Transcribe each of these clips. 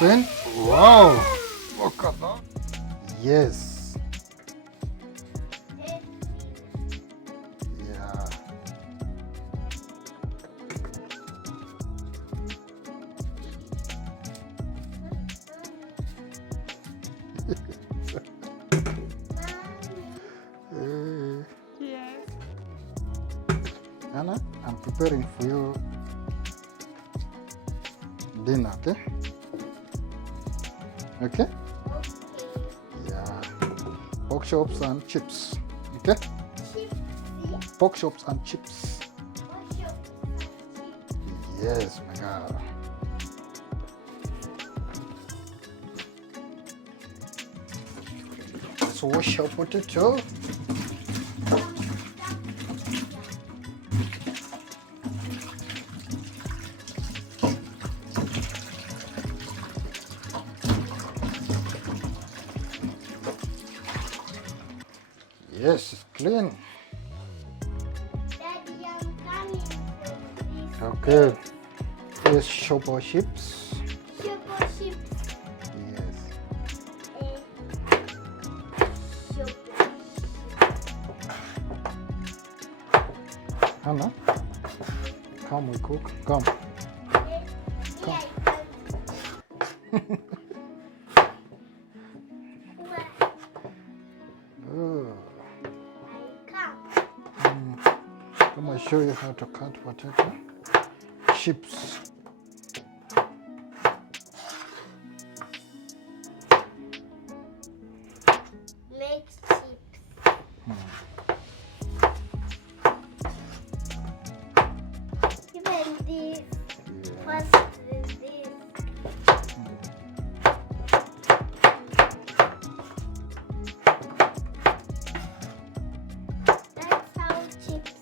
Open. Wow. Look at that. Yes. Yeah. Yes. Anna, I'm preparing for you dinner, okay? Okay? Yeah. Pork chops and chips, okay? Pork chops and chips. Yes, my girl. Let's wash your potato. Yes, it's clean. Daddy, I'm coming from this Okay. Here's shopper chips. sugar chip. Yes. Sugar. Anna, come we cook. Come. Yeah, Oh. come. Come I show you how to cut potato chips. Make chips. Even this. First is this. That's how chips.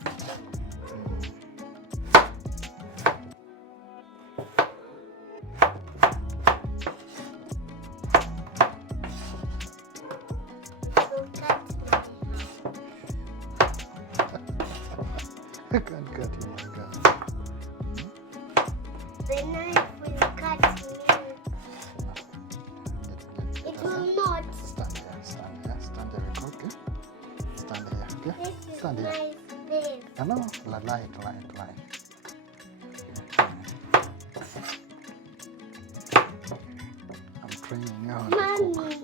So cut my I can't cut you, my girl. The knife will cut me. It will not. Stand here, stand here, stand here, okay? Stand here, okay? This is Stand here. my face. No, light. I'm training you how to cook. Mommy.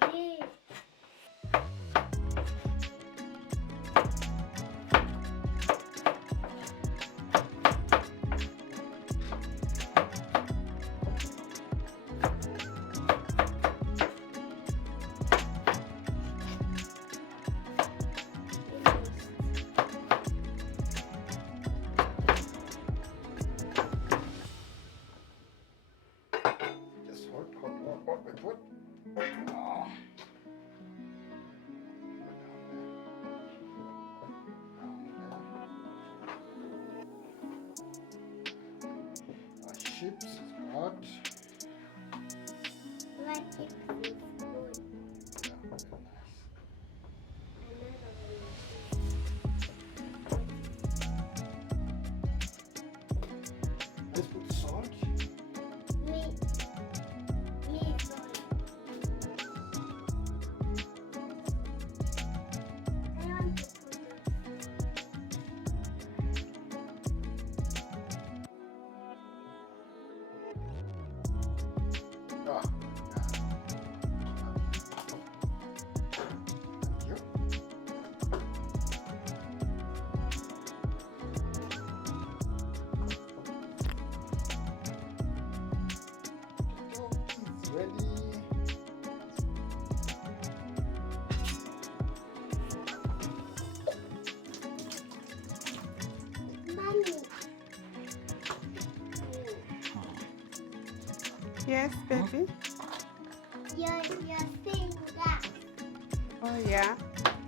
This. Just hold. Wait. Oh. Chips is hot. My chips is good. Yeah, very nice. Let's put salt. Me sorry. I want to put it. Ah, Thank you. Potato is ready. Mommy. Yes, baby. You're saying that. Oh, yeah.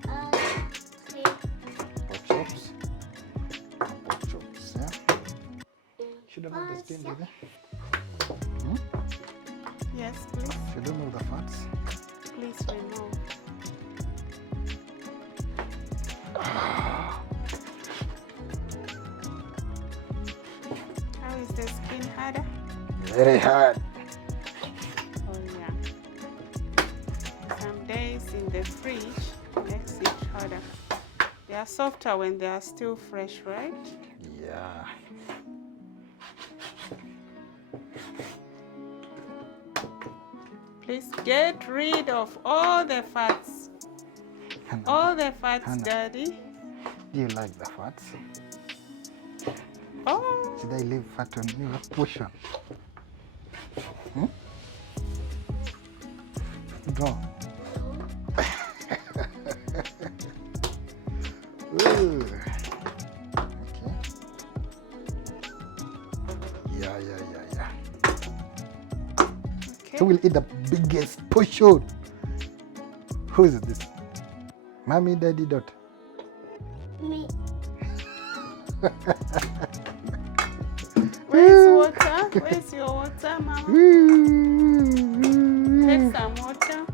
Okay. Pork chops. Pork chops, yeah. Should I move the skin, baby? Yes, please. Should I move the fats? Please remove. Very hard. Oh yeah. Some days in the fridge makes it harder. They are softer when they are still fresh, right? Yeah. Please get rid of all the fats. Hannah, All the fats, Hannah. Daddy. do you like the fats? Oh, Did I leave fat on your portion? Hmm? No. Ooh. Okay. Yeah. okay. Who will eat the biggest portion? Who is this? Mommy, daddy, daughter. Me. Where's water? Where's your water, Mama? Take some water.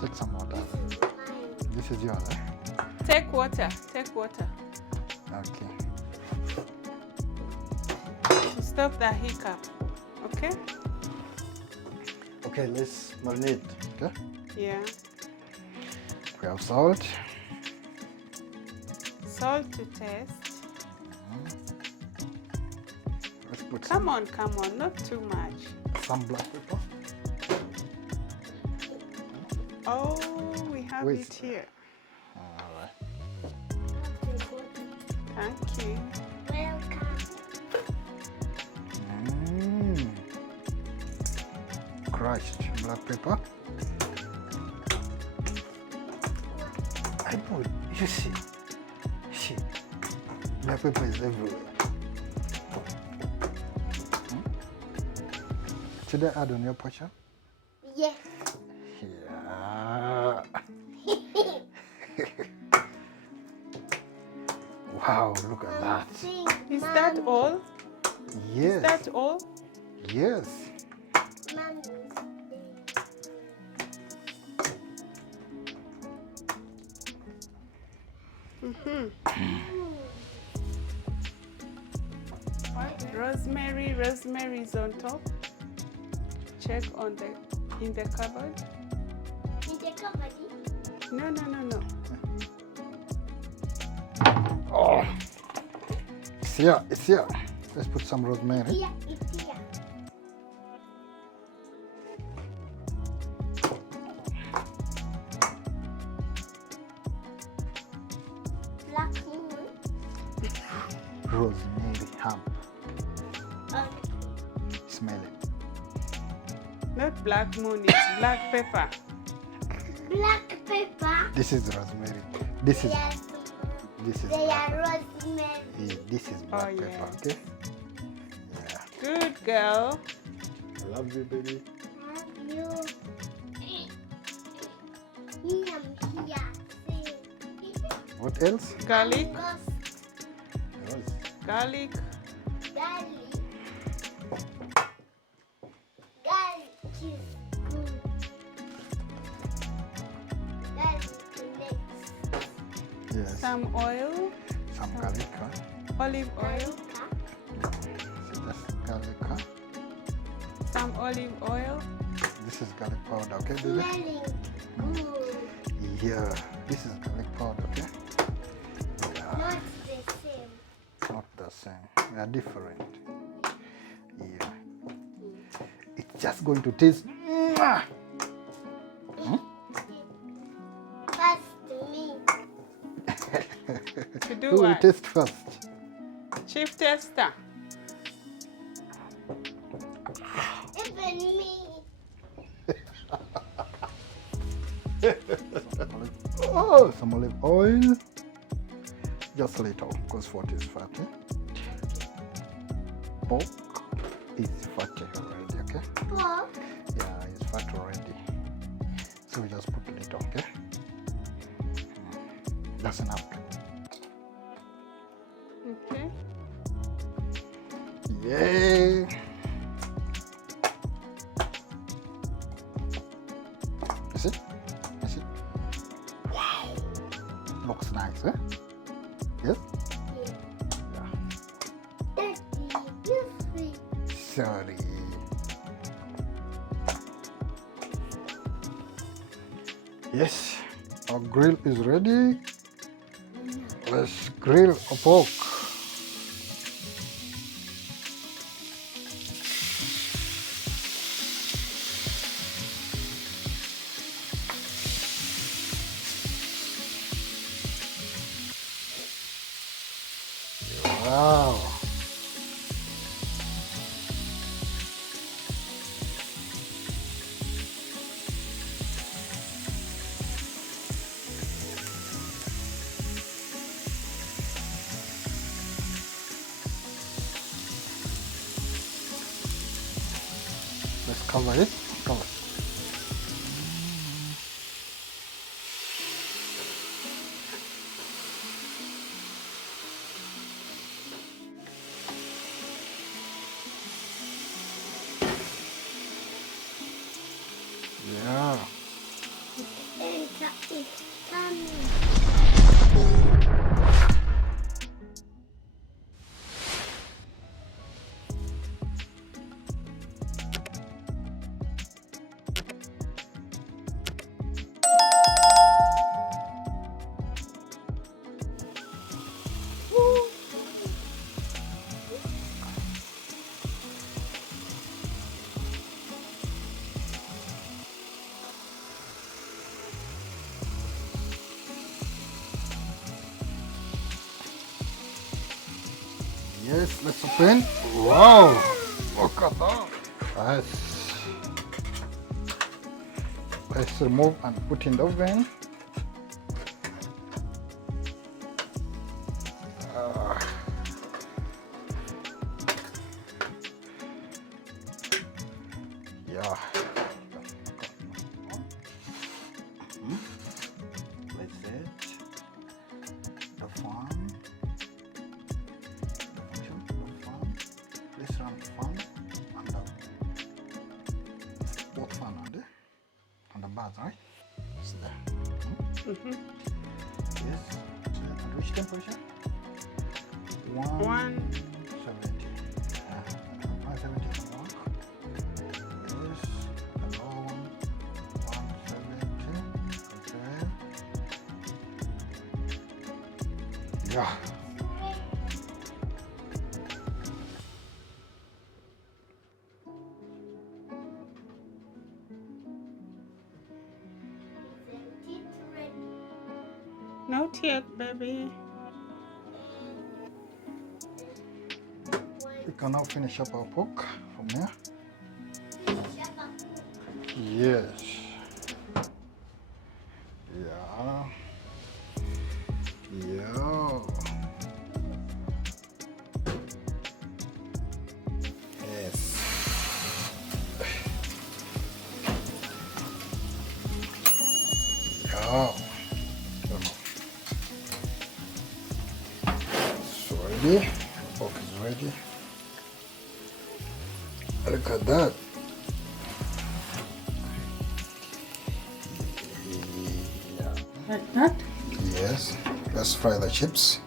Take some water. Mine. This is yours, eh? Take water. Take water. Okay. To stop the hiccup. Okay? Okay, let's marinate. Okay. Yeah. We have salt. Salt to taste. Let's put Come on, not too much. some black pepper. Oh, we have Wait. it here. All right. Thank you. Welcome. Crushed black pepper. I put, you see, black pepper is everywhere. Should I add on your portion? Yes. Yeah. Wow, look at that. Is that all? Yes. Is that all? Yes. Mommy's Rosemary is on top. Check on in the cupboard. in the cupboard. No. Oh. It's here. It's here. Let's put some rosemary. Here, it's here. Black moon. Rosemary ham. Okay. Smell it. Not black moon, it's black pepper. Black pepper. This is rosemary. This is Yes. this is They black are pepper. rosemary. Yeah, this is black Oh, pepper. yeah. Okay. Yeah. Good girl. I love you, baby. Have you? Me, I'm here. See. What else? Garlic. Roast Yes. Garlic. garlic. Garlic is good. Garlic next. Yes. Some oil. Some garlic. Huh? Olive oil. See, that's garlic. Huh? Some olive oil. This is garlic powder. Okay, baby. Smelling good. Yeah. This is garlic powder. Okay. Yeah. Not the same. Not the same. They are different. Yeah. It's just going to taste. Mwah! First me. To do Who will what? taste first? Chief tester. Even me. Oh, some olive oil. Just a little, because what is fatty? Pork is fatty already, okay? Pork. Yeah, it's fat already. So we just put a little, okay? That's enough. Okay. Yay! You see? You see? Wow! Looks nice, eh? Yes? Yeah. Yeah. Daddy, you see. Sorry. Yes, our grill is ready. Let's grill a pork. Wow. Let's cover it. Cover. Yeah. It's coming. Yes, let's open. Wow. Look at that. Yes. Let's remove and put in the oven. Yeah. Let's set the fan. The fan. Let's run fan and both fan and the bath, right? It's there. Yes. At which temperature? 170. 170 can work. Yes. The low one. 170. Okay. Yeah. It's ready. Not yet, baby. We can now finish up our pork from here. Shabba. Yes. Yeah. Yeah. Yes. Yeah. It's ready. Pork is ready. Look at that. Yeah. Like that? Yes. Let's fry the chips.